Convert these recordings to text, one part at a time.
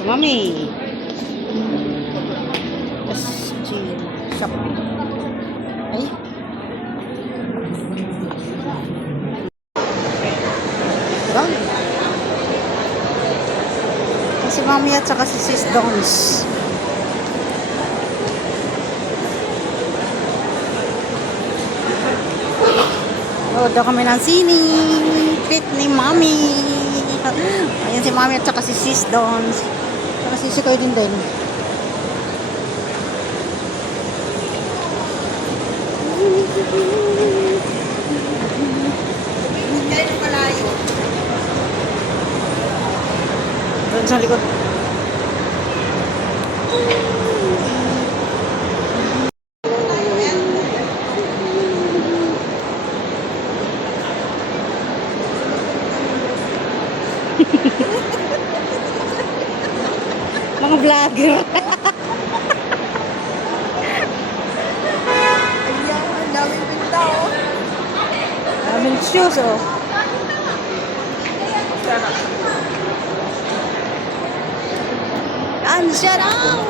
Mami. SG shop. Ay. Doon. Si Mami at saka si Sis Dons. Daw kami ng sining. Treat ni Mami. Ayan si Mami at saka si Sis Dons. Saka si Sikoy din din. Doon sa likod. Mga vlogger. Ayan, ang daming pinta, oh. Daming shoes, oh. And shut up!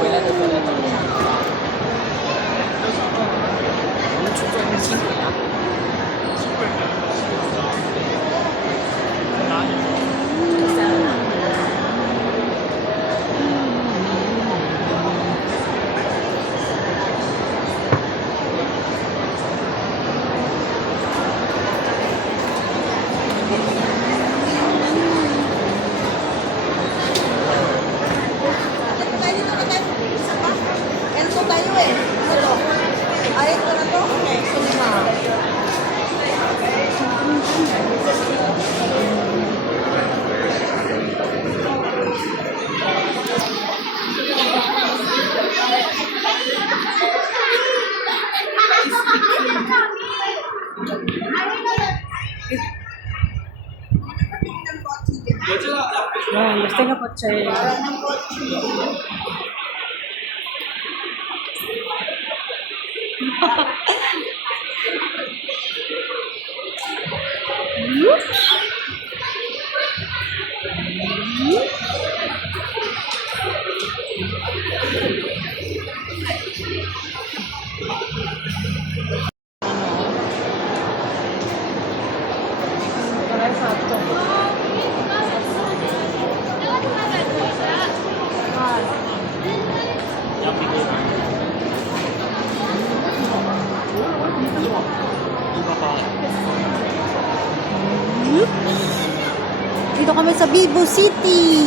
Yan, gusto nga po siya. Dito kami sa Vivo City.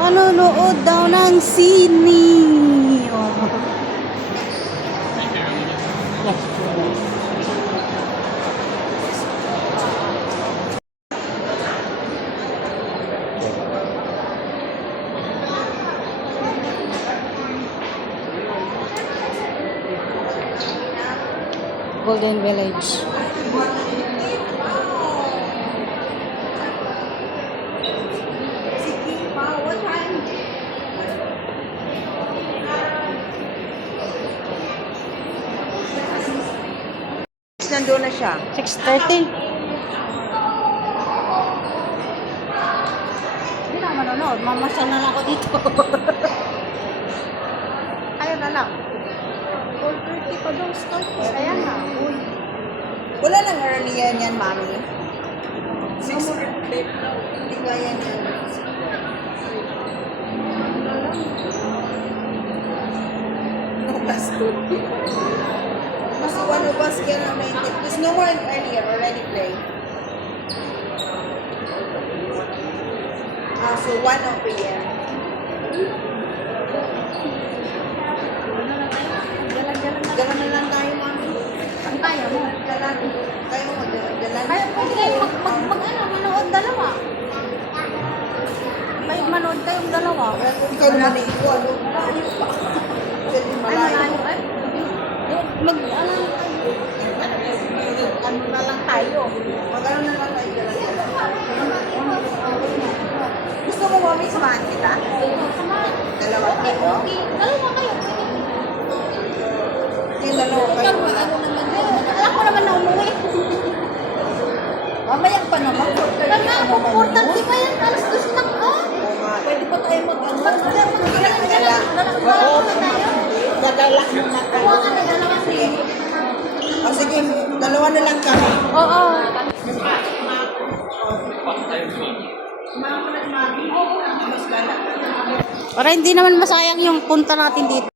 Manonood daw ng sine. Oh. Golden Village. Nandun na siya. 6:30. Hindi na manonood. Mamasal na lang ako dito. Ayaw na lang. 4:30 pa daw start. Ayan na. Uy. Wala lang early yan, mami. 6:30. Hindi nga yan. No, last 2. Kasi one of us cannot make it. There's no one earlier already play. So 1 p.m. Galan na lang tayo, mami. Ang kaya mo. Galan. Tayo mo, galan. Kaya pwede kayo manood dalawa. May manood kayong dalawa. Ikaw naman eh. Ikaw, ano? Ay, malayo. Ay, mag-alam kayo. Ano na lang tayo. Mag-ano na lang tayo. Gusto mo, mami, samahan kita? Dalawa tayo? Dalawa kayo. Yung dalawa kayo. Alam ko naman na umuwi. Mamaya pa naman. Kaya nga, 4:30 pa yan. Alas 2 lang. Oo nga. Pwede pa tayo mag-ano? Oo, dadala muna tayo. O sige, dalawa na lang kami. Oo. Para hindi naman masayang yung punta natin dito.